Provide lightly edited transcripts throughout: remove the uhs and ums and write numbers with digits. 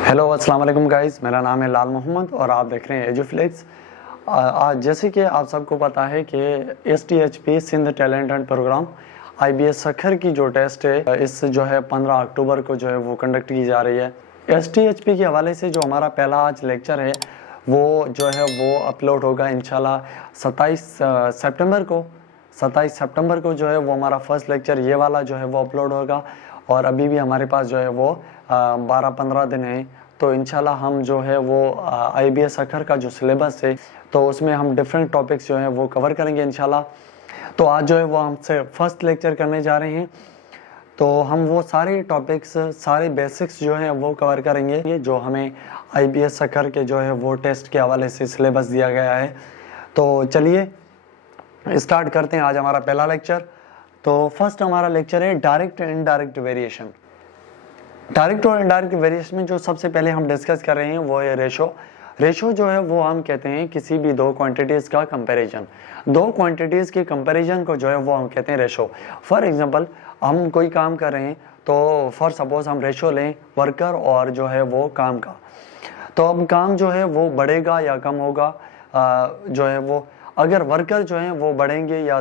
Hello अस्सलाम वालेकुम guys, मेरा नाम है लाल मोहम्मद और आप देख रहे हैं एजुफ्लेक्स। आज जैसे कि आप सबको पता है कि STHP Sindh talent and programme IBS Sukkur की जो टेस्ट है इस जो है 15 अक्टूबर को जो है वो कंडक्ट की जा रही है। STHP के हवाले से जो हमारा पहला आज लेक्चर है वो जो है वो अपलोड होगा इंशाल्लाह 27 सितंबर को जो है वो हमारा फर्स्ट लेक्चर ये वाला जो है वो अपलोड होगा। और अभी भी हमारे पास जो है वो 12-15 दिन है, तो इंशाल्लाह हम जो है वो IBS सखर का जो सिलेबस है तो उसमें हम डिफरेंट टॉपिक्स जो है वो कवर करेंगे इंशाल्लाह। तो आज जो है वो हमसे फर्स्ट लेक्चर करने जा रहे हैं, तो हम वो सारे टॉपिक्स सारे बेसिक्स जो है वो कवर करेंगे जो हमें IBS सखर के जो है वो टेस्ट के हवाले से सिलेबस दिया गया है। तो चलिए स्टार्ट करते हैं आज हमारा पहला लेक्चर। तो फर्स्ट हमारा लेक्चर है direct and indirect variation. Direct और इनडायरेक्ट वेरिएशन में जो सबसे पहले हम डिस्कस कर रहे हैं वो है रेशो। रेशो जो है वो हम कहते हैं किसी भी दो क्वांटिटीज का कंपैरिजन। दो क्वांटिटीज के कंपैरिजन को जो है वो हम कहते हैं रेशो। फॉर एग्जांपल हम कोई काम कर रहे हैं तो फॉर सपोज हम रेशो लें वर्कर और जो है वो काम का, तो अब काम जो है वो बढ़ेगा या कम होगा। जो है वो अगर वर्कर जो है वो बढ़ेंगे या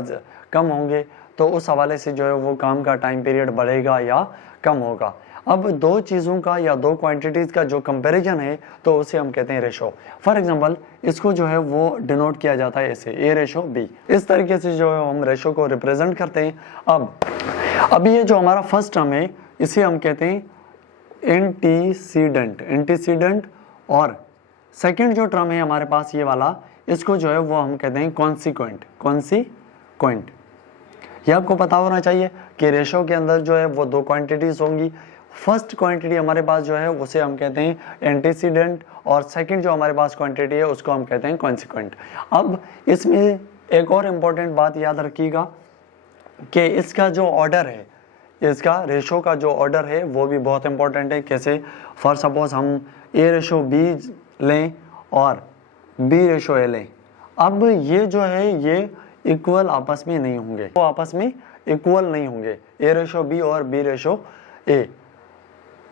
कम होंगे तो उस हवाले से जो है वो काम का टाइम पीरियड बढ़ेगा या कम होगा। अब दो चीज़ों का या दो क्वांटिटीज़ का जो कंपैरिजन है तो उसे हम कहते हैं रेशो। फॉर एग्जांपल इसको जो है वो डिनोट किया जाता है ऐसे A/B। इस तरीके से जो है हम रेशो को रिप्रेजेंट करते हैं। अब ये जो हमारा फर्स्ट टर्म है इसे हम कहते हैं एंटीसीडेंट, और सेकेंड जो टर्म है हमारे पास ये वाला, इसको जो है वो हम कहते हैं कॉन्सिक्वेंट। ये आपको पता होना चाहिए कि रेशो के अंदर जो है वो दो क्वांटिटीज होंगी। फर्स्ट क्वांटिटी हमारे पास जो है उसे हम कहते हैं एंटीसीडेंट और सेकंड जो हमारे पास क्वांटिटी है उसको हम कहते हैं कॉन्सिक्वेंट। अब इसमें एक और इम्पोर्टेंट बात याद रखिएगा कि इसका जो ऑर्डर है, इसका रेशो का जो ऑर्डर है वो भी बहुत इंपॉर्टेंट है। कैसे, फॉर सपोज हम A/B लें और B/A लें। अब ये जो है ये इक्वल आपस में नहीं होंगे, वो आपस में इक्वल नहीं होंगे। A/B और B/A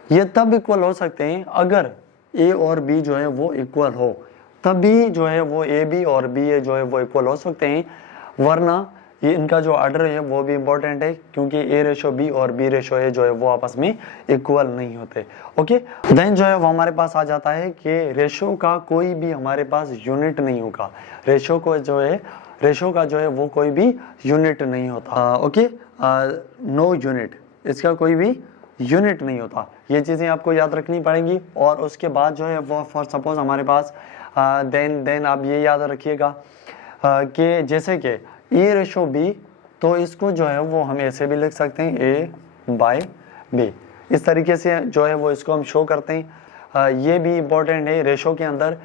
ये तब इक्वल हो सकते हैं अगर A और B जो है वो इक्वल हो, तभी जो है वो AB और BA जो है वो इक्वल हो सकते हैं, वरना ये इनका जो ऑर्डर है वो भी इम्पोर्टेंट है क्योंकि A/B और B/A जो है वो आपस में इक्वल नहीं होते। ओके, देन जो है वो हमारे पास आ जाता है कि रेशो का कोई भी हमारे पास यूनिट नहीं होगा। रेशो का जो है वो कोई भी यूनिट नहीं होता। ओके, नो यूनिट, इसका कोई भी यूनिट नहीं होता। ये चीज़ें आपको याद रखनी पड़ेंगी। और उसके बाद जो है वो फॉर सपोज हमारे पास देन आप ये याद रखिएगा कि जैसे कि A/B, तो इसको जो है वो हम ऐसे भी लिख सकते हैं A/B। इस तरीके से जो है वो इसको हम शो करते हैं। ये भी इम्पोर्टेंट है रेशो के अंदर।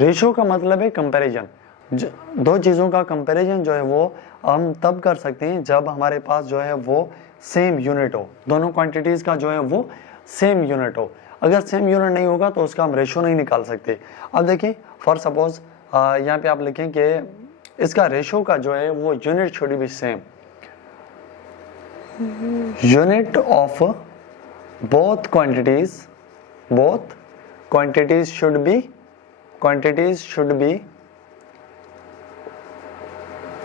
रेशो का मतलब है कंपैरिजन। दो चीज़ों का कंपैरिजन जो है वो हम तब कर सकते हैं जब हमारे पास जो है वो सेम यूनिट हो, दोनों क्वांटिटीज़ का जो है वो सेम यूनिट हो। अगर सेम यूनिट नहीं होगा तो उसका हम रेशो नहीं निकाल सकते। अब देखिए फॉर सपोज यहाँ पे आप लिखें कि इसका रेशो का जो है वो unit should be same. Unit of both quantities should be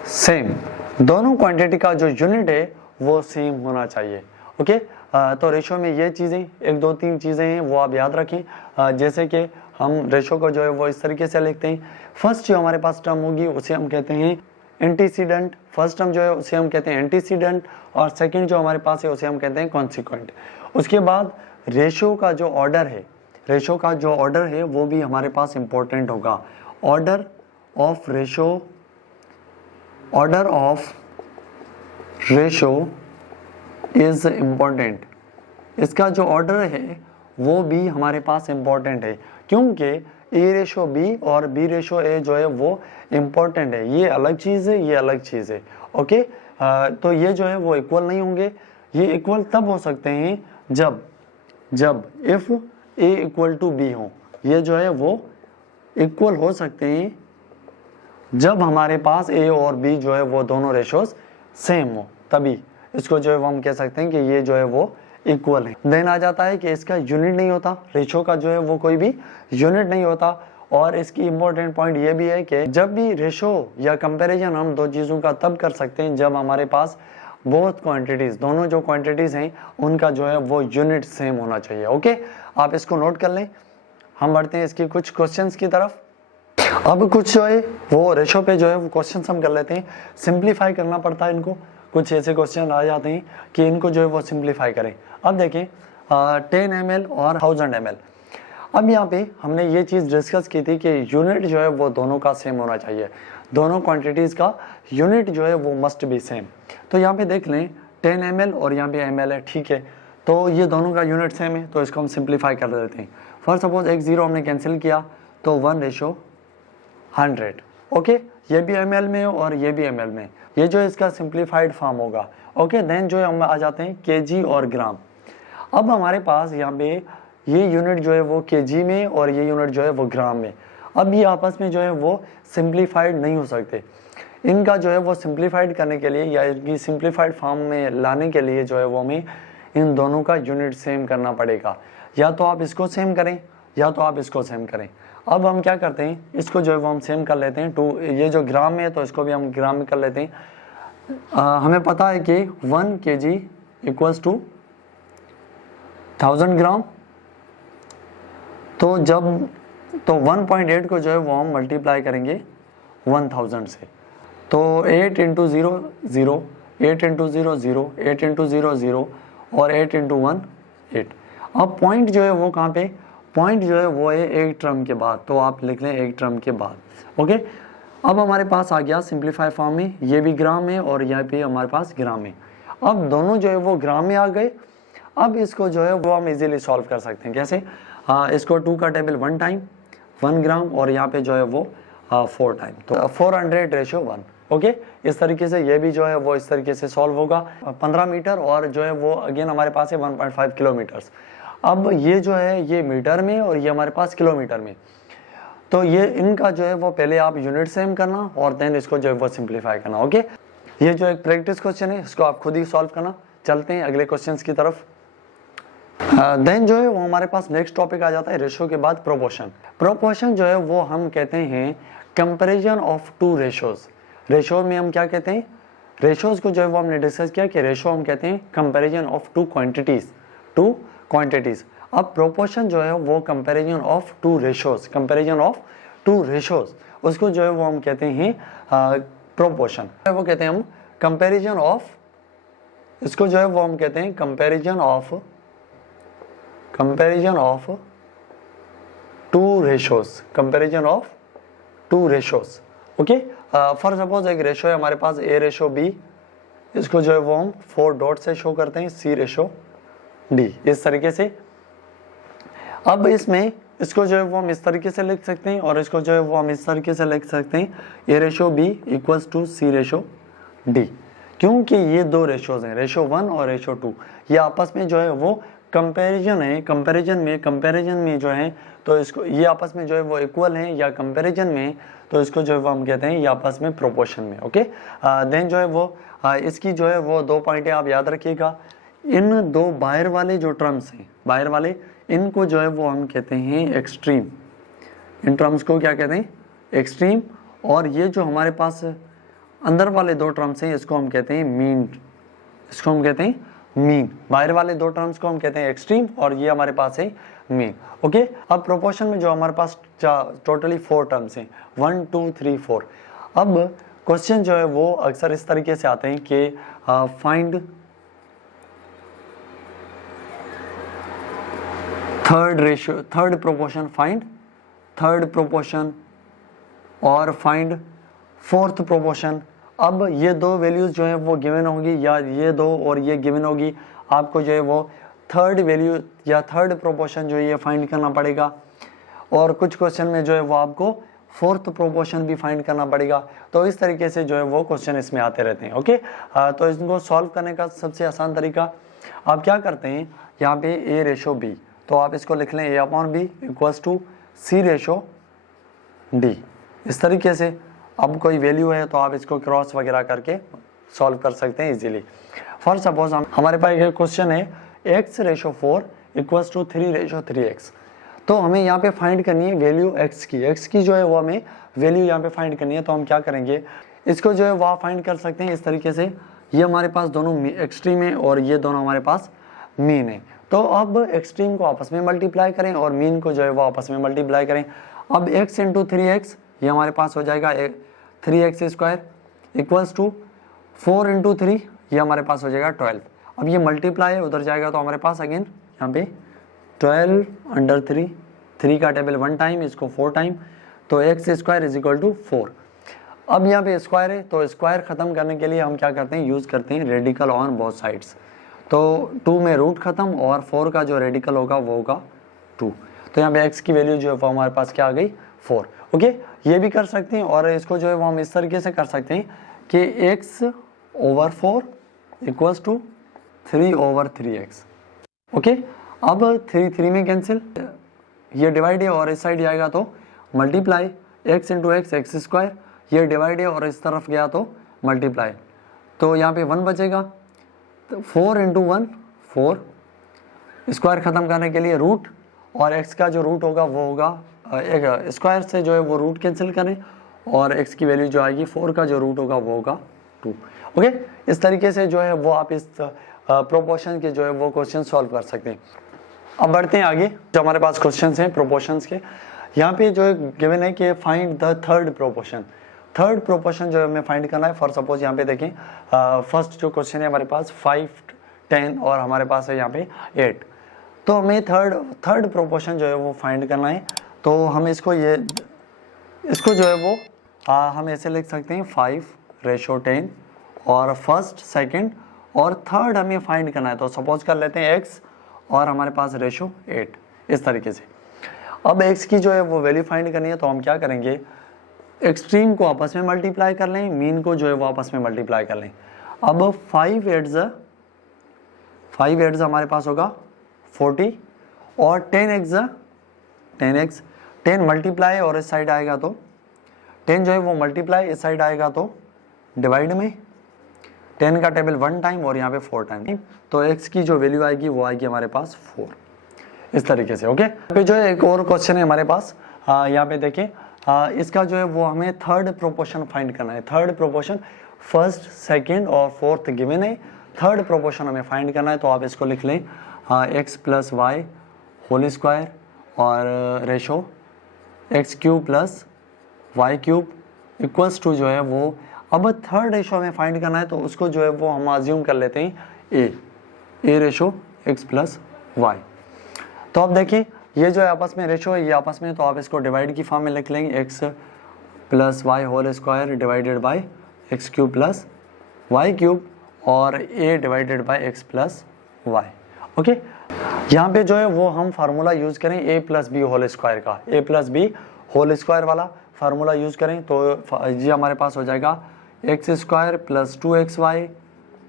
same. दोनों क्वांटिटी का जो यूनिट है वो सेम होना चाहिए। ओके, तो रेशो में ये चीज़ें 1-2-3 चीज़ें हैं वो आप याद रखें। जैसे कि हम रेशो को जो है वो इस तरीके से लिखते हैं। फर्स्ट जो हमारे पास टर्म होगी उसे हम कहते हैं एंटीसीडेंट। फर्स्ट टर्म जो है उसे हम कहते हैं एंटीसीडेंट और सेकंड जो हमारे पास है उसे हम कहते हैं कॉन्सिक्वेंट। उसके बाद रेशो का जो ऑर्डर है वो भी हमारे पास इंपॉर्टेंट होगा। Order of ratio is important. इसका जो ऑर्डर है वो भी हमारे पास इम्पॉर्टेंट है क्योंकि A/B और B/A जो है वो इम्पॉर्टेंट है। ये अलग चीज़ है, ये अलग चीज़ है। ओके, तो ये जो है वो इक्वल नहीं होंगे। ये इक्वल तब हो सकते हैं जब इफ A=B हो। ये जो है वो इक्वल हो सकते हैं जब हमारे पास A और B जो है वो दोनों रेशोज सेम हो, तभी इसको जो है वो हम कह सकते हैं कि ये जो है वो इक्वल है। देन आ जाता है कि इसका यूनिट नहीं होता, रेशो का जो है वो कोई भी यूनिट नहीं होता। और इसकी इंपॉर्टेंट पॉइंट ये भी है कि जब भी रेशो या कंपैरिजन हम दो चीज़ों का तब कर सकते हैं जब हमारे पास बोथ क्वांटिटीज, दोनों जो क्वांटिटीज हैं उनका जो है वो यूनिट सेम होना चाहिए। ओके, आप इसको नोट कर लें। हम बढ़ते हैं इसकी कुछ क्वेश्चंस की तरफ। अब कुछ जो है वो रेशो पे जो है वो क्वेश्चंस हम कर लेते हैं। सिंप्लीफाई करना पड़ता है इनको, कुछ ऐसे क्वेश्चन आ जाते हैं कि इनको जो है वो सिंप्लीफाई करें। अब देखें 10 ml और 1000 ml। अब यहाँ पे हमने ये चीज़ डिस्कस की थी कि यूनिट जो है वो दोनों का सेम होना चाहिए, दोनों क्वांटिटीज़ का यूनिट जो है वो मस्ट बी सेम। तो यहाँ पे देख लें 10 ml और यहाँ पे ml है, ठीक है, तो ये दोनों का यूनिट सेम है, तो इसको हम सिंप्लीफाई कर देते हैं। फॉर सपोज एक जीरो हमने कैंसिल किया तो 1:100। ओके, ये भी ml में और ये भी ml में, ये जो इसका सिंप्लीफाइड फॉर्म होगा। ओके, देन जो है हम आ जाते हैं kg और ग्राम। अब हमारे पास यहाँ पे ये यूनिट जो है वो kg में और ये यूनिट जो है वो ग्राम में। अब ये आपस में जो है वो सिंप्लीफाइड नहीं हो सकते। इनका जो है वो सिंप्लीफाइड करने के लिए या इनकी सिंप्लीफाइड फॉर्म में लाने के लिए जो है वो हमें इन दोनों का यूनिट सेम करना पड़ेगा। या तो आप इसको सेम करें या तो आप इसको सेम करें। अब हम क्या करते हैं, इसको जो है वो हम सेम कर लेते हैं टू, ये जो ग्राम में है तो इसको भी हम ग्राम में कर लेते हैं। हमें पता है कि 1 kg इक्वल्स टू 1000 ग्राम। तो जब 1.8 को जो है वो हम मल्टीप्लाई करेंगे 1000 से, तो 8 × 0 0, 8 × 0 0, 8 × 0 0 और 8 × 1 8। अब पॉइंट जो है वो कहाँ पे, पॉइंट जो है वो है एक टर्म के बाद, तो आप लिख लें एक टर्म के बाद। ओके, अब हमारे पास आ गया सिंप्लीफाई फॉर्म में, ये भी ग्राम में और यहाँ पे हमारे पास ग्राम में। अब दोनों जो है वो ग्राम में आ गए। अब इसको जो है वो हम इजीली सॉल्व कर सकते हैं। कैसे? इसको 2 का टेबल 1 टाइम 1 ग्राम और यहाँ पे जो है वो 4 टाइम, तो 400:1। ओके, इस तरीके से ये भी जो है वो इस तरीके से सॉल्व होगा। 15 मीटर और जो है वो अगेन हमारे पास है 1.5 किलोमीटर्स। अब ये जो है ये मीटर में और ये हमारे पास किलोमीटर में, तो ये इनका जो है वो पहले आप यूनिट सेम करना और देन इसको जो है वो सिंप्लीफाई करना। ओके, ये जो एक प्रैक्टिस क्वेश्चन है इसको आप खुद ही सॉल्व करना। चलते हैं अगले क्वेश्चंस की तरफ। देन जो है वो हमारे पास नेक्स्ट टॉपिक आ जाता है रेशो के बाद प्रोपोर्शन। प्रोपोर्शन जो है वो हम कहते हैं comparison of two ratios. Ratio में हम क्या कहते हैं, रेशोज को जो है वो हमने डिस्कस किया कि रेशो हम कहते हैं कंपैरिजन ऑफ टू क्वांटिटीज। अब प्रोपोर्शन जो है वो comparison of two ratios, comparison of two ratios, उसको जो है वो हम कहते हैं प्रोपोर्शन। वो कहते हैं हम कंपैरिजन ऑफ, इसको जो है वो हम कहते हैं comparison of two ratios, comparison of two ratios. Okay, for suppose एक रेशो है हमारे पास A:B, इसको जो है वो हम 4 डॉट से शो करते हैं C:D, इस तरीके से। अब इसमें इसको जो है वो हम इस तरीके से लिख सकते हैं और इसको जो है वो हम इस तरीके से लिख सकते हैं A:B इक्वल्स टू C:D, क्योंकि ये दो रेशोज हैं, रेशो 1 और रेशो 2, ये आपस में जो है वो कंपैरिजन है। कंपैरिजन में जो है तो इसको ये आपस में जो है वो इक्वल हैं या कंपैरिजन में, तो इसको जो है वो हम कहते हैं ये आपस में प्रोपोर्शन में। ओके, देन जो है वो इसकी जो है वो 2 पॉइंटें आप याद रखिएगा। इन दो बाहर वाले जो टर्म्स हैं, बाहर वाले, इनको जो है वो हम कहते हैं एक्सट्रीम। इन टर्म्स को क्या कहते हैं, एक्सट्रीम। और ये जो हमारे पास अंदर वाले 2 टर्म्स हैं इसको हम कहते हैं मीन, इसको हम कहते हैं मीन। बाहर वाले 2 टर्म्स को हम कहते हैं एक्सट्रीम और ये हमारे पास है मीन। ओके, अब प्रोपोर्शन में जो हमारे पास टोटली 4 टर्म्स हैं, 1 2 3 4। अब क्वेश्चन जो है वो अक्सर इस तरीके से आते हैं कि find third proportion, find third proportion और फाइंड फोर्थ प्रोपोर्शन। अब ये 2 वैल्यूज जो है वो गिवन होगी या ये 2 और ये गिवन होगी, आपको जो है वो थर्ड वैल्यू या थर्ड प्रोपोर्शन जो है ये फाइंड करना पड़ेगा। और कुछ क्वेश्चन में जो है वो आपको फोर्थ प्रोपोर्शन भी फाइंड करना पड़ेगा। तो इस तरीके से जो है वो क्वेश्चन इसमें आते रहते हैं। ओके, तो इनको सॉल्व करने का सबसे आसान तरीका आप क्या करते हैं, यहाँ पे A:B, तो आप इसको लिख लें A/B इक्वल्स टू C:D। इस तरीके से अब कोई वैल्यू है तो आप इसको क्रॉस वगैरह करके सॉल्व कर सकते हैं इजीली। फॉर सपोज हमारे पास एक क्वेश्चन है x/4 इक्वल्स टू 3/3x। तो हमें यहाँ पे फाइंड करनी है वैल्यू x की जो है वो हमें वैल्यू यहाँ पे फाइंड करनी है। तो हम क्या करेंगे, इसको जो है वह फाइंड कर सकते हैं इस तरीके से, ये हमारे पास दोनों एक्सट्रीम है और ये दोनों हमारे पास मीन है। तो अब एक्सट्रीम को आपस में मल्टीप्लाई करें और मीन को जो है वो आपस में मल्टीप्लाई करें। अब x इंटू 3x ये हमारे पास हो जाएगा 3x² इक्वल्स टू 4 इंटू 3 ये हमारे पास हो जाएगा 12। अब ये मल्टीप्लाई उधर जाएगा तो हमारे पास अगेन यहाँ पे 12/3, 3 का टेबल 1 टाइम, इसको 4 टाइम, तो x² इज इक्वल टू 4। अब यहाँ पे स्क्वायर है तो स्क्वायर खत्म करने के लिए हम क्या करते हैं, यूज करते हैं रेडिकल ऑन बोथ साइड्स। तो 2 में रूट खत्म और 4 का जो रेडिकल होगा वो होगा 2। तो यहाँ पे x की वैल्यू जो है वो हमारे पास क्या आ गई 4। ओके, ये भी कर सकते हैं और इसको जो है वो हम इस तरीके से कर सकते हैं कि x/4 equals to 3/3x। Okay, अब 3 में कैंसिल, ये डिवाइड है और इस साइड जाएगा तो मल्टीप्लाई, x इंटू x² ये डिवाइड है और इस तरफ गया तो मल्टीप्लाई, तो यहाँ पे 1 बचेगा। तो 4 इंटू 1 4, स्क्वायर खत्म करने के लिए रूट, और x का जो रूट होगा वो होगा एक स्क्वायर से जो है वो रूट कैंसिल करें और x की वैल्यू जो आएगी 4 का जो रूट होगा वो होगा 2। ओके, इस तरीके से जो है वो आप इस प्रोपोर्शन के जो है वो क्वेश्चन सॉल्व कर सकते हैं। अब बढ़ते हैं आगे, जो हमारे पास क्वेश्चंस हैं प्रोपोर्शंस के। यहाँ पे जो है गिवन है कि find the third proportion. Third proportion जो है हमें फाइंड करना है। फॉर सपोज यहाँ पे देखें फर्स्ट जो क्वेश्चन है हमारे पास 5, 10 और हमारे पास है यहाँ पे 8। तो हमें थर्ड प्रोपोर्शन जो है वो फाइंड करना है। तो हम इसको जो है वो हम ऐसे लिख सकते हैं 5/10 और फर्स्ट, सेकंड और थर्ड हमें फाइंड करना है। तो सपोज कर लेते हैं x और हमारे पास रेशो 8 इस तरीके से। अब x की जो है वो वैल्यू फाइंड करनी है तो हम क्या करेंगे, एक्सट्रीम को आपस में मल्टीप्लाई कर लें, मीन को जो है वो आपस में मल्टीप्लाई कर लें। अब 5 8 हमारे पास होगा 40 और 10x 10 मल्टीप्लाई और इस साइड आएगा तो 10 जो है वो मल्टीप्लाई, इस साइड आएगा तो डिवाइड में 10 का टेबल 1 टाइम और यहाँ पे 4 टाइम, तो x की जो वैल्यू आएगी वो आएगी हमारे पास 4 इस तरीके से। ओके, फिर जो है एक और क्वेश्चन है हमारे पास, यहाँ पे देखें इसका जो है वो हमें थर्ड प्रोपोर्शन फाइंड करना है। थर्ड प्रोपोर्शन फर्स्ट, सेकंड और फोर्थ गिवन है, थर्ड प्रोपोर्शन हमें फाइंड करना है। तो आप इसको लिख लें x + y होल स्क्वायर और ratio x³ + y³ equals to जो है वो, अब थर्ड रेशो हमें फाइंड करना है तो उसको जो है वो हम अज्यूम कर लेते हैं a रेशो x + y। तो अब देखिए ये जो है आपस में रेशो है, ये आपस में, तो आप इसको डिवाइड की फॉर्म में लिख लेंगे x + y whole square divided by x³ + y³ और a divided by x + y। Okay, यहाँ पे जो है वो हम फार्मूला यूज करें a + b होल स्क्वायर का, a + b होल स्क्वायर वाला फार्मूला यूज करें तो ये हमारे पास हो जाएगा x² + 2xy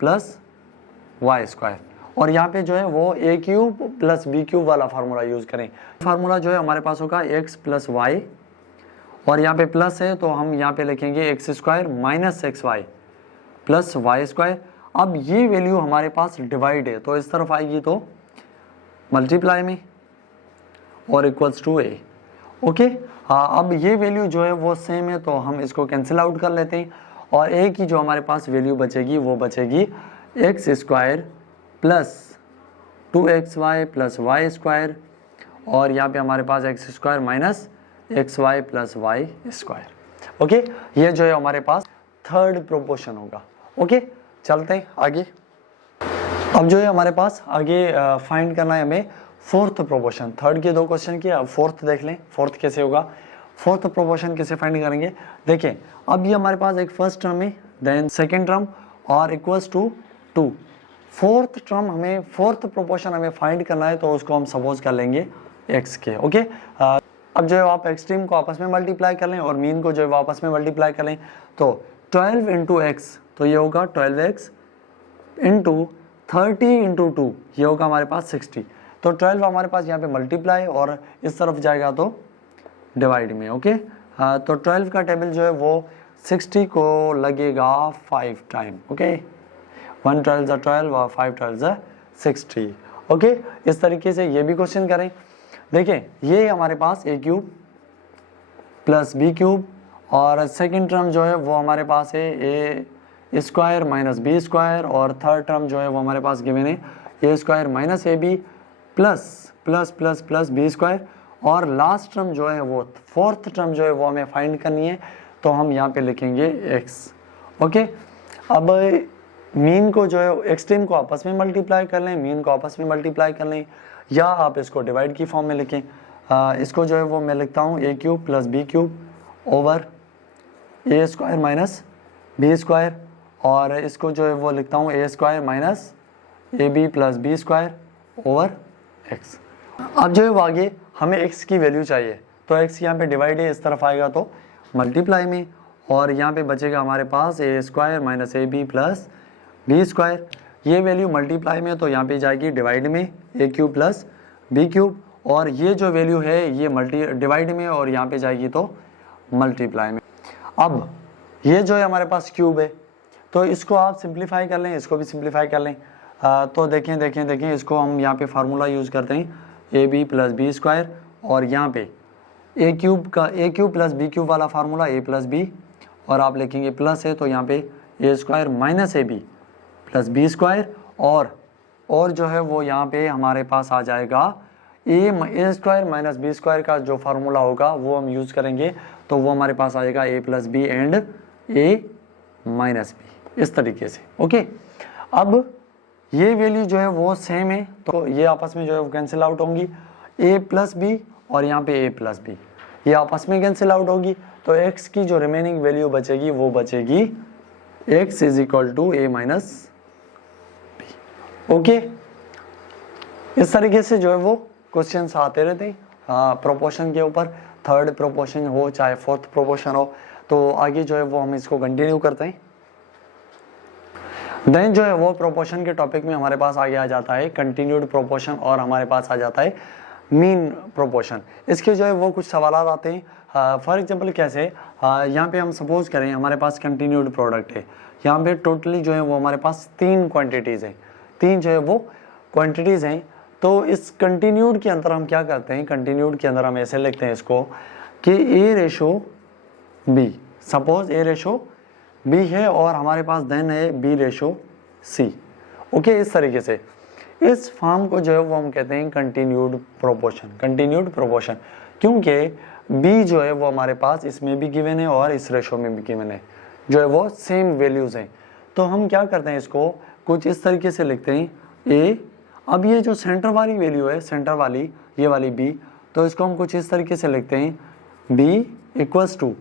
+ y²। और यहाँ पे जो है वो a³ + b³ वाला फार्मूला यूज करें। फार्मूला जो है हमारे पास होगा x + y और यहाँ पे प्लस है तो हम यहाँ पे लिखेंगे x² - xy + y²। अब ये वैल्यू हमारे पास डिवाइड है तो इस तरफ आएगी तो मल्टीप्लाई में और इक्वल्स टू a। ओके, अब ये वैल्यू जो है वो सेम है तो हम इसको कैंसिल आउट कर लेते हैं और a की जो हमारे पास वैल्यू बचेगी वो बचेगी x² + 2xy + y² और यहाँ पे हमारे पास x² - xy + y²। ओके, ये जो है हमारे पास थर्ड प्रोपोर्शन होगा। ओके, चलते हैं आगे। अब जो है हमारे पास आगे फाइंड करना है हमें फोर्थ प्रोपोर्शन। थर्ड के 2 क्वेश्चन किया, अब फोर्थ देख लें फोर्थ कैसे होगा। फोर्थ प्रोपोर्शन कैसे फाइंड करेंगे, देखिए अब ये हमारे पास एक फर्स्ट टर्म है, देन सेकेंड टर्म और इक्वल्स टू 2। फोर्थ टर्म हमें, फोर्थ प्रोपोर्शन हमें फाइंड करना है तो उसको हम सपोज कर लेंगे x के। ओके, अब जो है आप एक्सट्रीम को आपस में मल्टीप्लाई कर लें और मीन को जो है आपस में मल्टीप्लाई कर लें तो 12 × x तो ये होगा 12x × 30 × 2 ये होगा हमारे पास 60। तो 12 हमारे पास यहाँ पे मल्टीप्लाई और इस तरफ जाएगा तो डिवाइड में। ओके, तो 12 का टेबल जो है वो 60 को लगेगा 5 टाइम। ओके, 1 12 12 और 5 12 60 ओके, इस तरीके से ये भी क्वेश्चन करें। देखिए ये हमारे पास A cube plus B cube और सेकंड टर्म जो है वो हमारे पास है A square minus B square और थर्ड टर्म जो है वो हमारे पास गिवन है A square minus A B plus plus plus plus B square और लास्ट टर्म जो है वो फोर्थ टर्म जो है वो हमें फाइंड करनी है, तो हम यहाँ पे लिखेंगे एक्स। ओके, अब मीन को जो है एक्सट्रीम को आपस में मल्टीप्लाई कर लें, मीन को आपस में मल्टीप्लाई कर लें, या आप इसको डिवाइड की फॉर्म में लिखें। इसको जो है वो मैं लिखता हूँ A cube plus B cube over A square minus B square और इसको जो है वो लिखता हूँ A square minus A B plus B square over X. अब जो है वो आगे हमें x की वैल्यू चाहिए, तो x यहाँ पे डिवाइड है, इस तरफ आएगा तो मल्टीप्लाई में, और यहाँ पे बचेगा हमारे पास A square minus A B plus B square. ये वैल्यू मल्टीप्लाई में तो यहाँ पे जाएगी डिवाइड में A cube plus B cube, और ये जो वैल्यू है ये डिवाइड में और यहाँ पे जाएगी तो मल्टीप्लाई में। अब ये जो है हमारे पास क्यूब है, तो इसको आप सिंप्लीफाई कर लें, इसको भी सिंप्लीफाई कर लें। तो देखें इसको हम यहाँ पे फार्मूला यूज़ करते हैं A B plus B square, और यहाँ पे A cube plus B cube वाला फार्मूला ए प्लस बी, और आप लिखेंगे प्लस है तो यहाँ पे A square minus A B plus B square, और जो है वो यहाँ पे हमारे पास आ जाएगा ए स्क्वायर माइनस बी स्क्वायर का जो फार्मूला होगा वो हम यूज़ करेंगे, तो वो हमारे पास आएगा A plus B and A minus B, इस तरीके से। ओके, अब ये वैल्यू जो है वो सेम है, तो ये आपस में जो है वो कैंसिल आउट होंगी, ए प्लस बी और यहाँ पे ए प्लस बी ये आपस में कैंसिल आउट होगी, तो x की जो रिमेनिंग वैल्यू बचेगी वो बचेगी x is equal to a minus b. Okay, इस तरीके से जो है वो क्वेश्चंस आते रहते हैं प्रोपोर्शन के ऊपर, थर्ड प्रोपोर्शन हो चाहे फोर्थ प्रोपोर्शन हो, तो आगे जो है वो हम इसको कंटिन्यू करते हैं। देन जो है वो प्रोपोर्शन के टॉपिक में हमारे पास आगे आ जाता है कंटिन्यूड प्रोपोर्शन, और हमारे पास आ जाता है मीन प्रोपोर्शन। इसके जो है वो कुछ सवाल आते हैं। फॉर एग्जांपल कैसे, यहाँ पे हम सपोज करें हमारे पास कंटिन्यूड प्रोडक्ट है, यहाँ पे टोटली जो है वो हमारे पास 3 क्वांटिटीज़ हैं, 3 जो है वो क्वांटिटीज़ हैं। तो इस कंटिन्यूड के अंदर हम क्या करते हैं, कंटिन्यूड के अंदर हम ऐसे लिखते हैं इसको कि ए रेशो बी, सपोज ए रेशो बी है और हमारे पास देन है बी रेशो सी। ओके, इस तरीके से इस फॉर्म को जो है वो हम कहते हैं कंटिन्यूड प्रोपोर्शन। कंटिन्यूड प्रोपोर्शन क्योंकि बी जो है वो हमारे पास इसमें भी गिवन है और इस रेशो में भी गिवन है, जो है वो सेम वैल्यूज हैं। तो हम क्या करते हैं, इसको कुछ इस तरीके से लिखते हैं ए, अब ये जो सेंटर वाली वैल्यू है, सेंटर वाली ये वाली बी, तो इसको हम कुछ इस तरीके से लिखते हैं B equals to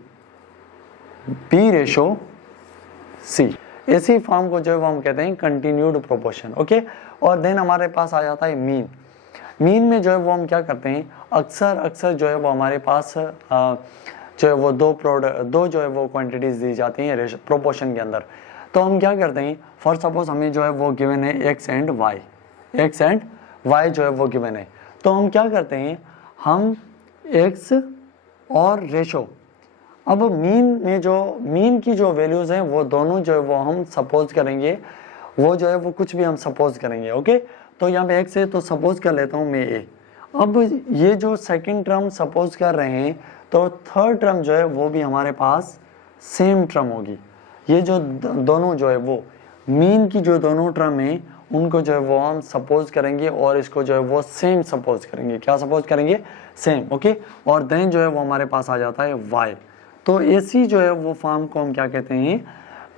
B ratio C. इसी फॉर्म को जो है वो हम कहते हैं कंटिन्यूड प्रोपोर्शन। ओके, और देन हमारे पास आ जाता है मीन। मीन में जो है वो हम क्या करते हैं, अक्सर जो है वो हमारे पास जो है वो दो जो है वो क्वांटिटीज दी जाती हैं प्रोपोर्शन के अंदर। तो हम क्या करते हैं, फॉर सपोज हमें जो है वो गिवन है एक्स एंड वाई जो है वो गिवन है, तो हम क्या करते हैं, हम एक्स और रेशो, अब मीन की जो वैल्यूज हैं वो दोनों जो है वो हम सपोज करेंगे, वो जो है वो कुछ भी हम सपोज करेंगे। ओके, तो यहाँ पे एक्स है तो सपोज कर लेता हूँ मैं ए। अब ये जो सेकंड टर्म सपोज कर रहे हैं, तो थर्ड टर्म जो है वो भी हमारे पास सेम टर्म होगी। ये जो दोनों जो है वो मीन की जो दोनों टर्म है उनको जो है वो हम सपोज करेंगे और इसको जो है वो सेम सपोज करेंगे। क्या सपोज करेंगे, सेम। ओके, और देन जो है वो हमारे पास आ जाता है वाई। तो ऐसी जो है वो फॉर्म को हम क्या कहते हैं,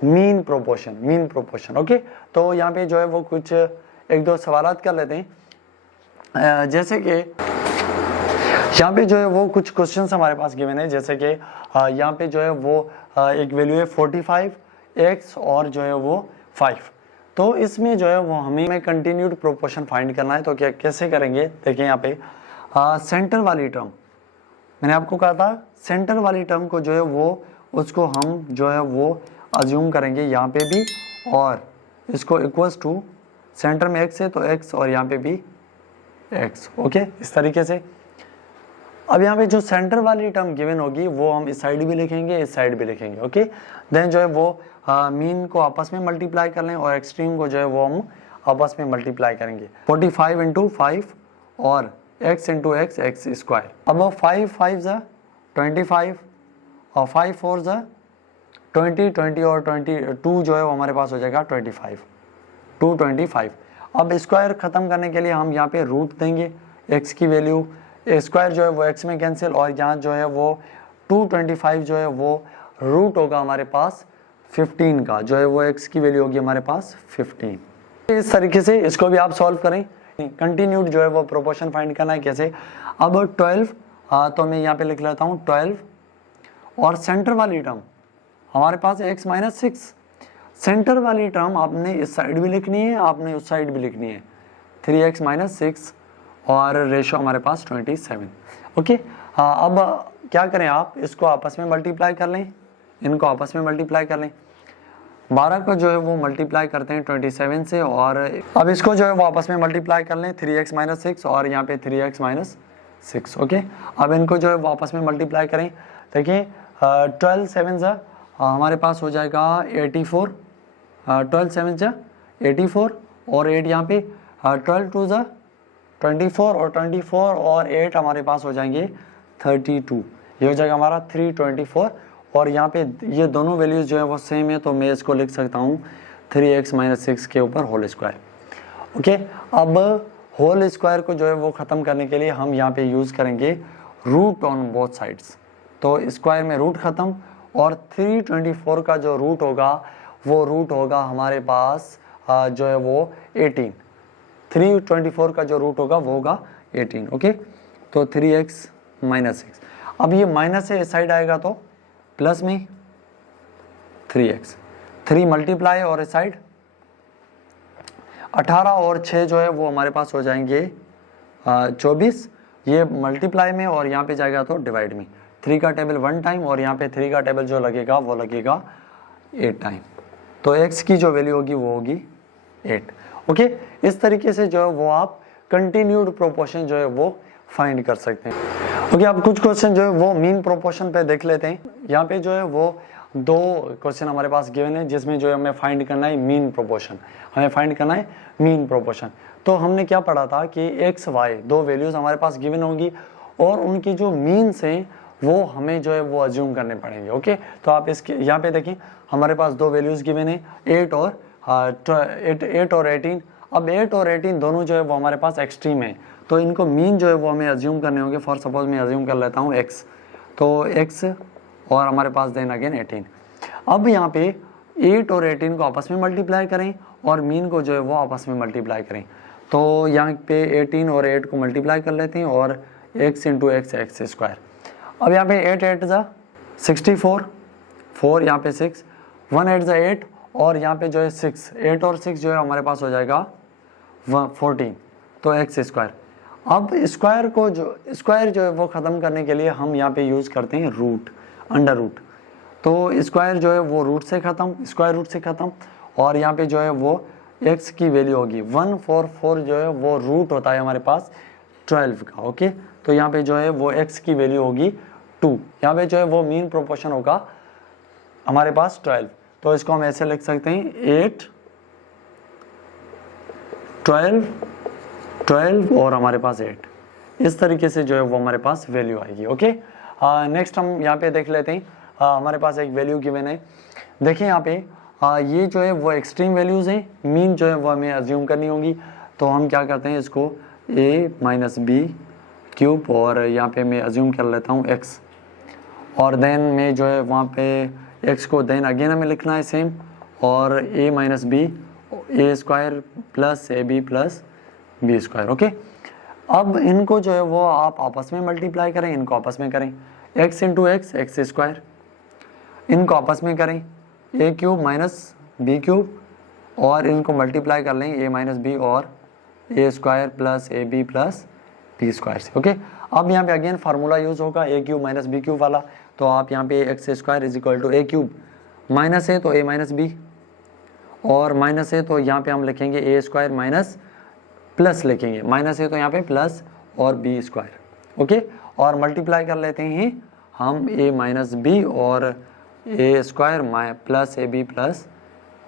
मीन प्रोपोर्शन। ओके, तो यहाँ पे जो है वो कुछ एक दो सवालात कर लेते हैं, जैसे कि यहाँ पे जो है वो कुछ क्वेश्चंस हमारे पास गिवन है, जैसे कि यहाँ पे जो है वो एक वैल्यू है 45x और जो है वो 5। तो इसमें जो है वो हमें कंटिन्यूड प्रोपोर्शन फाइंड करना है। तो क्या कैसे करेंगे, देखिए यहाँ पे सेंटर वाली टर्म, मैंने आपको कहा था सेंटर वाली टर्म को जो है वो उसको हम जो है वो अज्यूम करेंगे यहाँ पे भी, और इसको इक्वल्स टू सेंटर में x है तो x और यहाँ पे भी x। ओके, इस तरीके से। अब यहाँ पे जो सेंटर वाली टर्म गिवन होगी वो हम इस साइड भी लिखेंगे, इस साइड भी लिखेंगे। ओके, देन जो है वो मीन को आपस में मल्टीप्लाई कर लें और एक्सट्रीम को जो है वो हम आपस में मल्टीप्लाई करेंगे। 45 इंटू 5 और x into X X square. अब 5 5 ज़ा 25 और 5 4 ज़ा 20 20 और 22 जो है वो हमारे पास हो जाएगा 25 225। अब स्क्वायर ख़त्म करने के लिए हम यहाँ पे रूट देंगे x की वैल्यू, स्क्वायर जो है वो x में कैंसिल और यहाँ जो है वो 225 जो है वो रूट होगा हमारे पास 15 का, जो है वो x की वैल्यू होगी हमारे पास 15। इस तरीके से इसको भी आप सॉल्व करें। कंटिन्यूड जो है वो प्रोपोर्शन फाइंड करना है कैसे। अब 12 तो मैं यहाँ पे लिख लेता हूँ 12 और सेंटर वाली टर्म हमारे पास x माइनस 6। सेंटर वाली टर्म आपने इस साइड भी लिखनी है, आपने उस साइड भी लिखनी है। 3x माइनस 6 और रेशो हमारे पास 27। ओके, अब क्या करें, आप इसको आपस में मल्टीप्लाई कर लें, इनको आपस में मल्टीप्लाई कर लें। 12 को जो है वो मल्टीप्लाई करते हैं 27 से और अब इसको जो है वो आपस में मल्टीप्लाई कर लें 3x माइनस 6 और यहाँ पे 3x माइनस 6। ओके, अब इनको जो है वो आपस में मल्टीप्लाई करें। देखिए 12 7 ज़ा हमारे पास हो जाएगा 84, 12 7 ज़ा 84 और 8 यहाँ पे 12 2 ज़ा 24 और 24 और 8 हमारे पास हो जाएंगे 32। ये हो जाएगा हमारा 324 और यहाँ पे ये दोनों वैल्यूज़ जो है वो सेम है, तो मैं इसको लिख सकता हूँ 3x माइनस 6 के ऊपर होल स्क्वायर। ओके, अब होल स्क्वायर को जो है वो ख़त्म करने के लिए हम यहाँ पे यूज़ करेंगे रूट ऑन बोथ साइड्स। तो स्क्वायर में रूट ख़त्म और 324 का जो रूट होगा वो रूट होगा हमारे पास जो है वो 18। 324 का जो रूट होगा वो होगा 18। ओके, तो 3x माइनस 6। अब ये माइनस से इस साइड आएगा तो प्लस में 3x, 3 मल्टीप्लाई और इस साइड 18 और 6 जो है वो हमारे पास हो जाएंगे 24। ये मल्टीप्लाई में और यहाँ पे जाएगा तो डिवाइड में। 3 का टेबल 1 टाइम और यहाँ पे 3 का टेबल जो लगेगा वो लगेगा 8 टाइम। तो x की जो वैल्यू होगी वो होगी 8। ओके, इस तरीके से जो है वो आप कंटिन्यूड प्रोपोर्शन जो है वो फाइंड कर सकते हैं। ओके, अब कुछ क्वेश्चन जो है वो मीन प्रोपोर्शन पे देख लेते हैं। यहाँ पे जो है वो 2 क्वेश्चन हमारे पास गिवन है जिसमें जो है हमें फाइंड करना है मीन प्रोपोर्शन। हमें फाइंड करना है मीन प्रोपोर्शन। तो हमने क्या पढ़ा था कि x y 2 वैल्यूज़ हमारे पास गिवन होंगी और उनकी जो मीन्स हैं वो हमें जो है वो अज्यूम करने पड़ेंगे। ओके, तो आप इसके यहाँ पे देखें हमारे पास 2 वैल्यूज़ गिवन है 8 और 18। अब 8 और 18 दोनों जो है वो हमारे पास एक्सट्रीम है, तो इनको मीन जो है वो हमें अज्यूम करने होंगे। फॉर सपोज मैं अज्यूम कर लेता हूँ x, तो x और हमारे पास देन अगेन 18। अब यहाँ पे 8 और 18 को आपस में मल्टीप्लाई करें और मीन को जो है वो आपस में मल्टीप्लाई करें। तो यहाँ पे 18 और 8 को मल्टीप्लाई कर लेते हैं और x into X X square. अब यहाँ पे 8 8 ज़ा 64, 4 यहाँ पे 6, 1 8 ज़ा 8 और यहाँ पे जो है 6, 8 और 6 जो है हमारे पास हो जाएगा 14, तो एक्स स्क्वायर। अब स्क्वायर को स्क्वायर जो है वो ख़त्म करने के लिए हम यहाँ पे यूज़ करते हैं रूट, अंडर रूट। तो स्क्वायर जो है वो रूट से ख़त्म, स्क्वायर रूट से ख़त्म और यहाँ पे जो है वो x की वैल्यू होगी 144 जो है वो रूट होता है हमारे पास 12 का। ओके, तो यहाँ पे जो है वो x की वैल्यू होगी 2। यहाँ पे जो है वो मीन प्रोपोर्शन होगा हमारे पास 12। तो इसको हम ऐसे लिख सकते हैं 8 12 और हमारे पास 8। इस तरीके से जो है वो हमारे पास वैल्यू आएगी। ओके, नेक्स्ट हम यहाँ पे देख लेते हैं। हमारे पास एक वैल्यू गिवन है। देखिए यहाँ पे ये जो है वो एक्सट्रीम वैल्यूज़ हैं, मीन जो है वो हमें अज्यूम करनी होंगी। तो हम क्या करते हैं, इसको a माइनस बी क्यूब और यहाँ पे मैं अज्यूम कर लेता हूँ x और देन में जो है वहाँ पे x को देन अगेन हमें लिखना है सेम और a minus b a square plus A B plus B square. Okay, अब इनको जो है वो आप आपस में मल्टीप्लाई करें, इनको आपस में करें x into X X square, इनको आपस में करें A cube minus B cube और इनको मल्टीप्लाई कर लें ए माइनस बी और A square plus A B plus B square से। ओके, अब यहाँ पे अगेन फार्मूला यूज़ होगा A cube minus B cube वाला। तो आप यहाँ पे X square is equal to A cube, minus है तो ए माइनस बी और माइनस है तो यहाँ पे हम लिखेंगे ए स्क्वायर माइनस प्लस लिखेंगे, माइनस है तो यहाँ पे प्लस और बी स्क्वायर। ओके, और मल्टीप्लाई कर लेते हैं हम ए माइनस बी और A square plus A B plus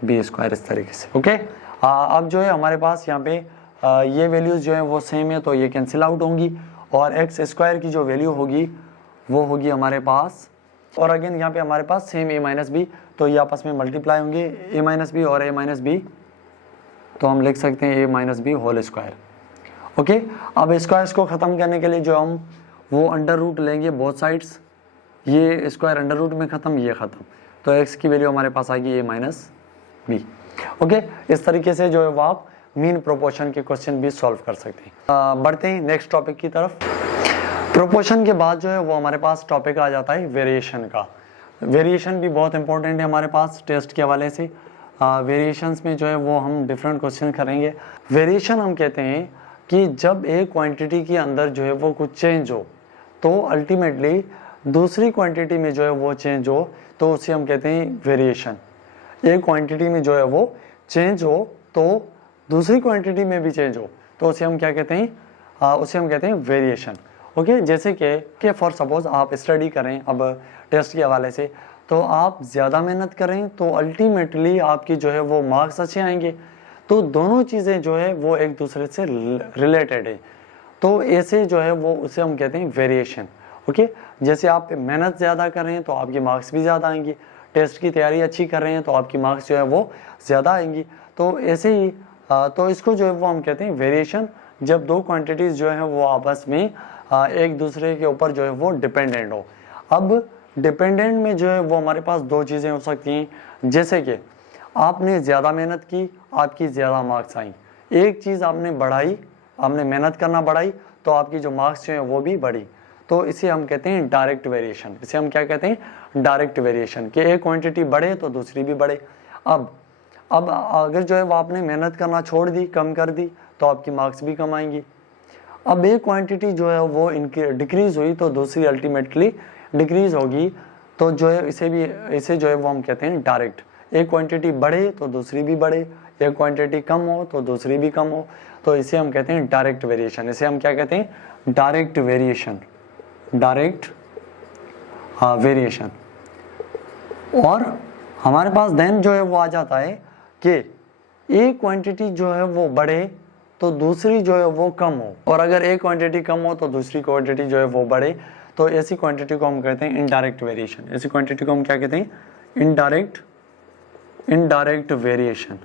B square इस तरीके से। ओके, अब जो है हमारे पास यहाँ पे ये वैल्यूज़ जो है वो सेम है तो ये कैंसिल आउट होंगी और एक्स स्क्वायर की जो वैल्यू होगी वो होगी हमारे पास, और अगेन यहाँ पे हमारे पास सेम a माइनस बी, तो ये आपस में मल्टीप्लाई होंगे a माइनस बी और a माइनस बी, तो हम लिख सकते हैं a minus b whole square. Okay, अब स्क्वायर्स को ख़त्म करने के लिए जो हम वो अंडर रूट लेंगे बोथ साइड्स, ये स्क्वायर अंडर रूट में ख़त्म, ये ख़त्म, तो x की वैल्यू हमारे पास आएगी a माइनस बी। ओके, इस तरीके से जो है वो आप मीन प्रोपोर्शन के क्वेश्चन भी सॉल्व कर सकते हैं। बढ़ते हैं नेक्स्ट टॉपिक की तरफ। प्रोपोर्शन के बाद जो है वो हमारे पास टॉपिक आ जाता है वेरिएशन का। वेरिएशन भी बहुत इंपॉर्टेंट है हमारे पास टेस्ट के हवाले से। वेरिएशंस में जो है वो हम डिफरेंट क्वेश्चन करेंगे। वेरिएशन हम कहते हैं कि जब एक क्वांटिटी के अंदर जो है वो कुछ चेंज हो तो अल्टीमेटली दूसरी क्वांटिटी में जो है वो चेंज हो, तो उसे हम कहते हैं वेरिएशन। एक क्वांटिटी में जो है वो चेंज हो तो दूसरी क्वांटिटी में भी चेंज हो, तो उसे हम क्या कहते हैं, उसे हम कहते हैं वेरिएशन। ओके, जैसे कि फॉर सपोज आप स्टडी करें अब टेस्ट के हवाले से, तो आप ज़्यादा मेहनत करें तो अल्टीमेटली आपकी जो है वो मार्क्स अच्छे आएंगे, तो दोनों चीज़ें जो है वो एक दूसरे से रिलेटेड है, तो ऐसे जो है वो उसे हम कहते हैं वेरिएशन। ओके, जैसे आप मेहनत ज़्यादा कर रहे हैं तो आपकी मार्क्स भी ज़्यादा आएंगी, टेस्ट की तैयारी अच्छी कर रहे हैं तो आपकी मार्क्स जो है वो ज़्यादा आएंगी, तो ऐसे ही तो इसको जो है वो हम कहते हैं वेरिएशन, जब दो क्वांटिटीज़ जो है वो आपस में एक दूसरे के ऊपर जो है वो डिपेंडेंट हो। अब डिपेंडेंट में जो है वो हमारे पास दो चीज़ें हो सकती हैं, जैसे कि आपने ज़्यादा मेहनत की, आपकी ज़्यादा मार्क्स आई, एक चीज़ आपने बढ़ाई, आपने मेहनत करना बढ़ाई तो आपकी जो मार्क्स जो है वो भी बढ़ी, तो इसे हम कहते हैं डायरेक्ट वेरिएशन। इसे हम क्या कहते हैं, डायरेक्ट वेरिएशन, कि एक क्वांटिटी बढ़े तो दूसरी भी बढ़े। अब अगर जो है वो आपने मेहनत करना छोड़ दी, कम कर दी, तो आपकी मार्क्स भी कम आएंगी। अब एक क्वांटिटी जो है वो इनकी डिक्रीज हुई तो दूसरी अल्टीमेटली डिक्रीज होगी, तो जो है इसे जो है वो हम कहते हैं डायरेक्ट। एक क्वांटिटी बढ़े तो दूसरी भी बढ़े, एक क्वांटिटी कम हो तो दूसरी भी कम हो, तो इसे हम कहते हैं डायरेक्ट वेरिएशन। इसे हम क्या कहते हैं, डायरेक्ट वेरिएशन, डायरेक्ट वेरिएशन। और हमारे पास देन जो है वो आ जाता है कि एक क्वांटिटी जो है वो बढ़े तो दूसरी जो है वो कम हो, और अगर एक क्वांटिटी कम हो तो दूसरी क्वांटिटी जो है वो बढ़े, तो ऐसी क्वांटिटी को हम कहते हैं इनडायरेक्ट वेरिएशन। ऐसी क्वांटिटी को हम क्या कहते हैं, इनडायरेक्ट वेरिएशन।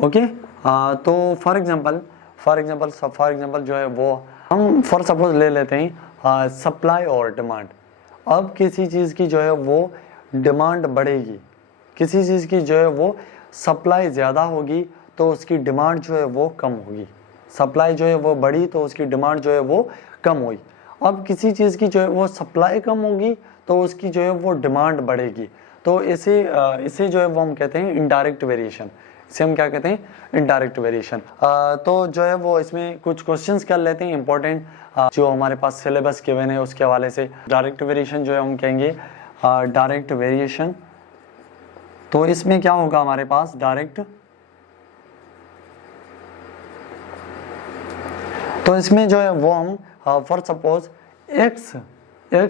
ओके, तो फॉर एग्जांपल जो है वो हम फॉर सपोज ले लेते हैं सप्लाई और डिमांड। अब किसी चीज़ की जो है वो डिमांड बढ़ेगी, किसी चीज़ की जो है वो सप्लाई ज़्यादा होगी तो उसकी डिमांड जो है वो कम होगी। सप्लाई जो है वो बढ़ी तो उसकी डिमांड जो है वो कम हुई। अब किसी चीज़ की जो है वो सप्लाई कम होगी तो उसकी जो है वो डिमांड बढ़ेगी, तो इसे जो है वो हम कहते हैं इनडायरेक्ट वेरिएशन। इसे हम क्या कहते हैं, इनडायरेक्ट वेरिएशन। तो जो है वो इसमें कुछ क्वेश्चंस कर लेते हैं इंपॉर्टेंट, जो हमारे पास सिलेबस गिवन है उसके हवाले से। डायरेक्ट वेरिएशन जो है हम कहेंगे डायरेक्ट वेरिएशन, तो इसमें क्या होगा हमारे पास डायरेक्ट, तो इसमें जो है वो हम फॉर सपोज x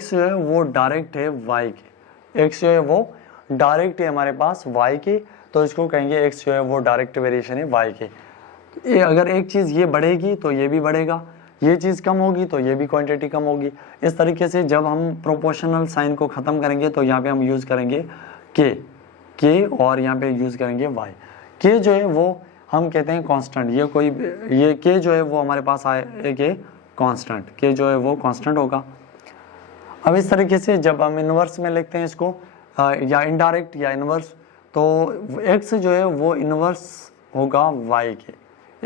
जो है वो डायरेक्ट है y के, x जो है वो डायरेक्ट है हमारे पास y के, तो इसको कहेंगे x जो है वो डायरेक्ट वेरिएशन है y के। अगर एक चीज़ ये बढ़ेगी तो ये भी बढ़ेगा, ये चीज़ कम होगी तो ये भी क्वांटिटी कम होगी। इस तरीके से जब हम प्रोपोर्शनल साइन को ख़त्म करेंगे तो यहाँ पे हम यूज़ करेंगे k और यहाँ पे यूज़ करेंगे y। k जो है वो हम कहते हैं कांस्टेंट, ये k जो है वो हमारे पास आए एक कांस्टेंट, k जो है वो कांस्टेंट होगा। अब इस तरीके से जब हम इन्वर्स में लिखते हैं इसको या इनडायरेक्ट या इन्वर्स, तो x जो है वो इन्वर्स होगा y के,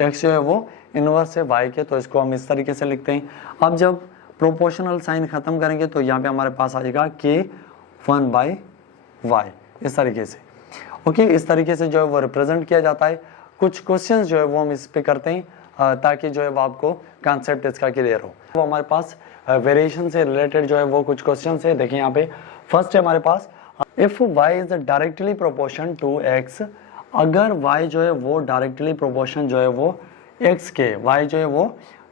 x जो है वो इन्वर्स है y के, तो इसको हम इस तरीके से लिखते हैं। अब जब प्रोपोर्शनल साइन ख़त्म करेंगे तो यहाँ पे हमारे पास आ जाएगा k 1/y, इस तरीके से। ओके, इस तरीके से जो है वो रिप्रेजेंट किया जाता है। कुछ क्वेश्चंस जो है वो हम इस पे करते हैं ताकि जो है वो आपको कॉन्सेप्ट इसका क्लियर हो। वो हमारे पास वेरिएशन से रिलेटेड जो है वो कुछ क्वेश्चंस है, देखिए यहाँ पे फर्स्ट है हमारे पास, if y is directly proportion to x, अगर y जो है वो डायरेक्टली प्रोपोर्शन जो है वो x के, y जो है वो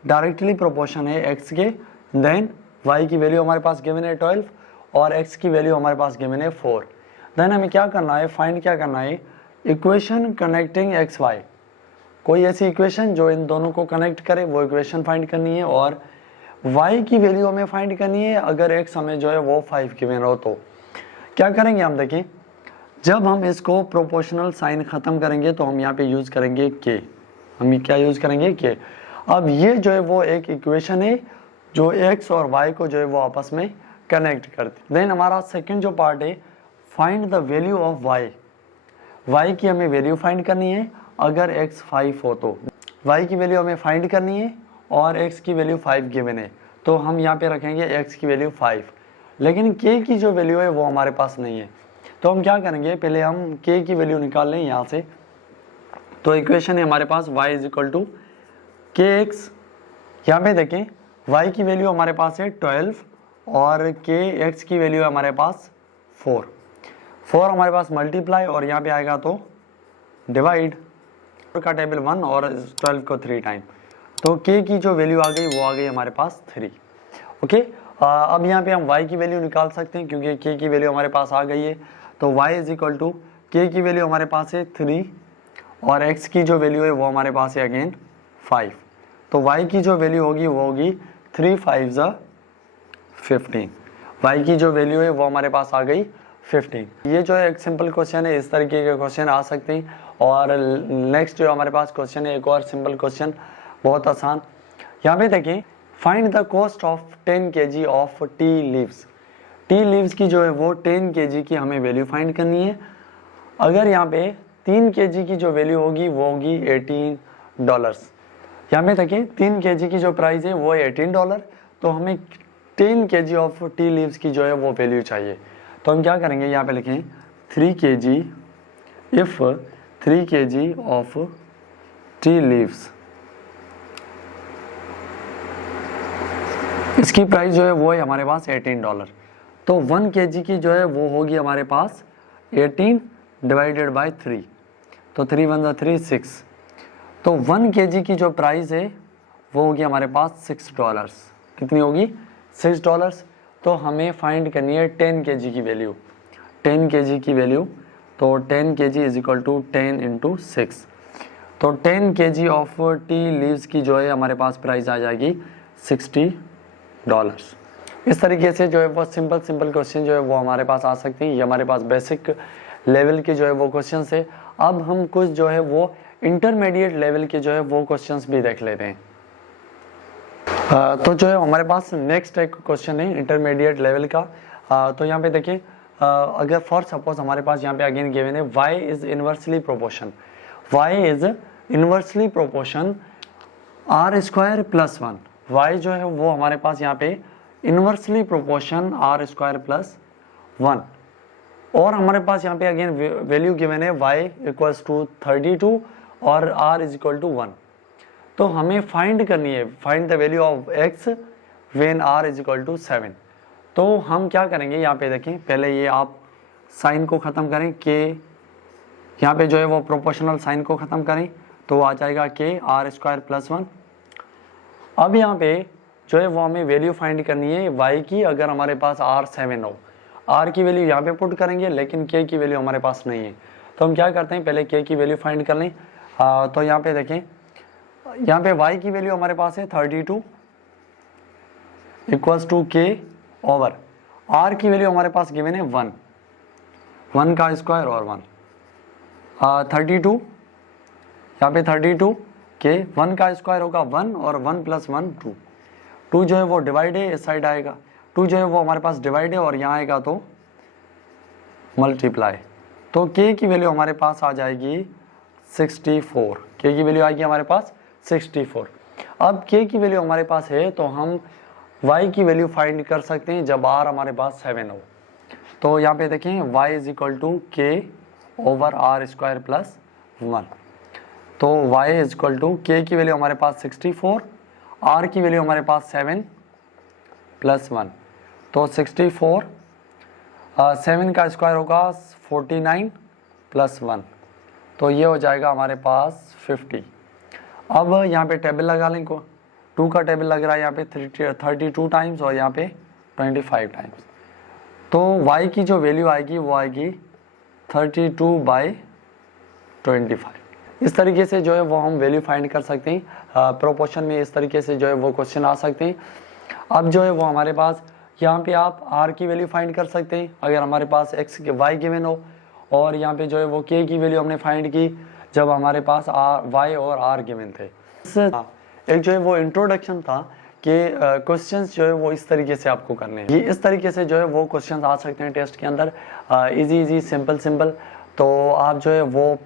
डायरेक्टली प्रोपोर्शन है x के, देन y की वैल्यू हमारे पास गिवन है 12 और x की वैल्यू हमारे पास गिवन है 4। देन हमें क्या करना है, फाइंड क्या करना है, इक्वेशन कनेक्टिंग एक्स वाई, कोई ऐसी इक्वेशन जो इन दोनों को कनेक्ट करे, वो इक्वेशन फाइंड करनी है और y की वैल्यू हमें फाइंड करनी है। अगर x हमें जो है वो 5 गिवन हो तो क्या करेंगे हम, देखिए जब हम इसको प्रोपोर्शनल साइन खत्म करेंगे तो हम यहाँ पे यूज करेंगे k। हम क्या यूज करेंगे, k। अब ये जो है वो एक इक्वेशन है जो x और y को जो है वो आपस में कनेक्ट करती। देन हमारा सेकंड जो पार्ट है, find the value of y की हमें वैल्यू फाइंड करनी है। अगर x 5 हो तो y की वैल्यू हमें फाइंड करनी है और x की वैल्यू 5 गिवन है, तो हम यहाँ पे रखेंगे x की वैल्यू 5, लेकिन k की जो वैल्यू है वो हमारे पास नहीं है। तो हम क्या करेंगे, पहले हम k की वैल्यू निकाल लें यहाँ से। तो इक्वेशन है हमारे पास y is equal to kx। यहाँ पे देखें y की वैल्यू हमारे पास है 12 और kx की वैल्यू है हमारे पास 4 हमारे पास मल्टीप्लाई और यहाँ पे आएगा तो डिवाइड का टेबल 1 और 12 को 3 टाइम, तो k की जो वैल्यू आ गई वो आ गई हमारे पास 3। ओके, अब यहाँ पे हम y की वैल्यू निकाल सकते हैं क्योंकि k की वैल्यू हमारे पास आ गई है। तो y is equal to k की वैल्यू हमारे पास है 3 और x की जो वैल्यू है वो हमारे पास है अगेन 5। तो y की जो वैल्यू होगी वो होगी 3 5 ज़ा 15। y की जो वैल्यू है वो हमारे पास आ गई 15। ये जो है एक सिंपल क्वेश्चन है, इस तरीके के क्वेश्चन आ सकते हैं। और नेक्स्ट जो हमारे पास क्वेश्चन है, एक और सिंपल क्वेश्चन, बहुत आसान। यहाँ पे देखिए, find the cost of 10 kg of tea leaves. Tea leaves की जो है वो 10 kg की हमें वैल्यू फाइंड करनी है। अगर यहाँ पे 3 kg की जो वैल्यू होगी वो होगी $18। यहाँ पे देखिए 3 kg की जो प्राइस है वो है $18, तो हमें 10 kg ऑफ टी लीव्स की जो है वो वैल्यू चाहिए। तो हम क्या करेंगे, यहाँ पे लिखें 3 kg if 3 kg of tea leaves, इसकी प्राइस जो है वो है हमारे पास $18। तो 1 kg की जो है वो होगी हमारे पास 18 डिवाइडेड बाय 3, तो 3 1 3 6। तो 1 kg की जो प्राइस है वो होगी हमारे पास $6। कितनी होगी, $6। तो हमें फाइंड करनी है 10 kg की वैल्यू, 10 kg की वैल्यू। तो 10 kg is equal to 10 into 6। तो 10 kg ऑफ टी लीव्स की जो है हमारे पास प्राइस आ जाएगी $60। इस तरीके से जो है वो सिंपल क्वेश्चन जो है वो हमारे पास आ सकते हैं। ये हमारे पास बेसिक लेवल के जो है वो क्वेश्चन है। अब हम कुछ जो है वो इंटरमीडिएट लेवल के जो है वो क्वेश्चंस भी देख लेते हैं। तो जो है हमारे पास नेक्स्ट एक क्वेश्चन है इंटरमीडिएट लेवल का। तो यहाँ पे देखिए, अगर फॉर सपोज हमारे पास यहाँ पे अगेन गिवन है y is inversely proportion, y is inversely proportion r square plus 1। y जो है वो हमारे पास यहाँ पे inversely proportion r square plus 1, और हमारे पास यहाँ पे अगेन वैल्यू गिवन है y इक्वल्स टू 32 और r इज इक्वल टू 1। तो हमें फाइंड करनी है, find the value of x when r is equal to 7। तो हम क्या करेंगे, यहाँ पे देखें, पहले ये आप साइन को ख़त्म करें k, यहाँ पे जो है वो प्रोपोर्शनल साइन को ख़त्म करें तो आ जाएगा k r स्क्वायर प्लस 1। अब यहाँ पे जो है वो हमें वैल्यू फाइंड करनी है y की। अगर हमारे पास r 7 हो, r की वैल्यू यहाँ पे पुट करेंगे, लेकिन k की वैल्यू हमारे पास नहीं है। तो हम क्या करते हैं, पहले k की वैल्यू फाइंड कर लें। तो यहाँ पे देखें, यहाँ पे y की वैल्यू हमारे पास है 32 equals to k over r की वैल्यू हमारे पास गिवन है 1 का स्क्वायर और 1 32, यहाँ पे 32 के 1 का स्क्वायर होगा 1 और 1 प्लस 1 2 जो है वो डिवाइड है, इस साइड आएगा 2 जो है वो हमारे पास डिवाइड है और यहाँ आएगा तो मल्टीप्लाई। तो k की वैल्यू हमारे पास आ जाएगी 64, k की वैल्यू आएगी हमारे पास 64। अब k की वैल्यू हमारे पास है तो हम y की वैल्यू फाइंड कर सकते हैं जब r हमारे पास 7 हो। तो यहाँ पे देखें y is equal to k over r square plus 1। तो y is equal to k की वैल्यू हमारे पास 64, r की वैल्यू हमारे पास 7 प्लस 1। तो 64 7 का स्क्वायर होगा 49 प्लस 1, तो ये हो जाएगा हमारे पास 50। अब यहाँ पे टेबल लगा लें, को 2 का टेबल लग रहा है यहाँ पे 32 टाइम्स और यहाँ पे 25 टाइम्स। तो y की जो वैल्यू आएगी वो आएगी 32/25। इस तरीके से जो है वो हम वैल्यू फाइंड कर सकते हैं। प्रोपोर्शन में इस तरीके से जो है वो क्वेश्चन आ सकते हैं। अब जो है वो हमारे पास यहाँ पे आप r की वैल्यू फाइंड कर सकते हैं अगर हमारे पास x के y गिवन हो, और यहाँ पे जो है वो k की वैल्यू हमने फाइंड की जब हमारे पास y और r गिवन थे। एक जो है वो इंट्रोडक्शन था कि क्वेश्चंस जो है वो इस तरीके से आपको करने हैं। ये इस तरीके से जो है वो क्वेश्चंस आ सकते हैं टेस्ट के अंदर, इजी सिंपल। तो आप जो है वो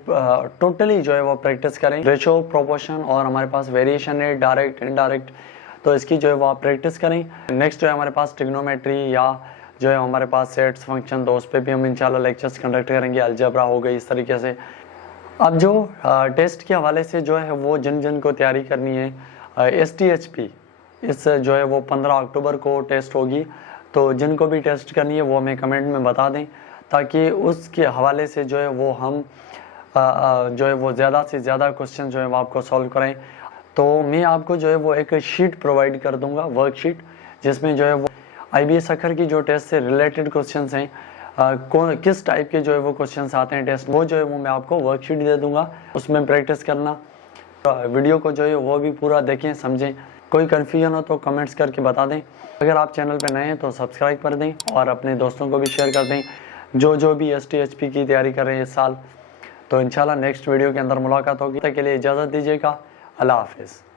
टोटली जो है वो प्रैक्टिस करें, रेशो, प्रोपोर्शन और हमारे पास वेरिएशन है, डायरेक्ट इनडायरेक्ट, तो इसकी जो है वो आप प्रैक्टिस करें। नेक्स्ट जो है हमारे पास ट्रिग्नोमेट्री या जो है हमारे पास सेट्स फंक्शन, तो उस पर भी हम इंशाल्लाह लेक्चर्स कंडक्ट करेंगे। अलजेब्रा हो गई इस तरीके से। अब जो टेस्ट के हवाले से जो है वो जिन को तैयारी करनी है, STHP इस जो है वो 15 अक्टूबर को टेस्ट होगी, तो जिनको भी टेस्ट करनी है वो हमें कमेंट में बता दें, ताकि उसके हवाले से जो है वो हम जो है वो ज़्यादा से ज़्यादा क्वेश्चन जो है वो आपको सॉल्व करें। तो मैं आपको जो है वो एक शीट प्रोवाइड कर दूंगा, वर्कशीट, जिसमें जो है वो IBS अखर की जो टेस्ट से रिलेटेड क्वेश्चंस हैं, किस टाइप के जो है वो क्वेश्चंस आते हैं टेस्ट, वो जो है वो मैं आपको वर्कशीट दे दूंगा, उसमें प्रैक्टिस करना। वीडियो को जो है वो भी पूरा देखें, समझें। कोई कन्फ्यूजन हो तो कमेंट्स करके बता दें। अगर आप चैनल पर नए हैं तो सब्सक्राइब कर दें और अपने दोस्तों को भी शेयर कर दें जो भी STHP की तैयारी कर रहे हैं इस साल। तो इंशाल्लाह नेक्स्ट वीडियो के अंदर मुलाकात होगी। तब तक के लिए इजाज़त दीजिएगा। अल्लाह हाफिज़।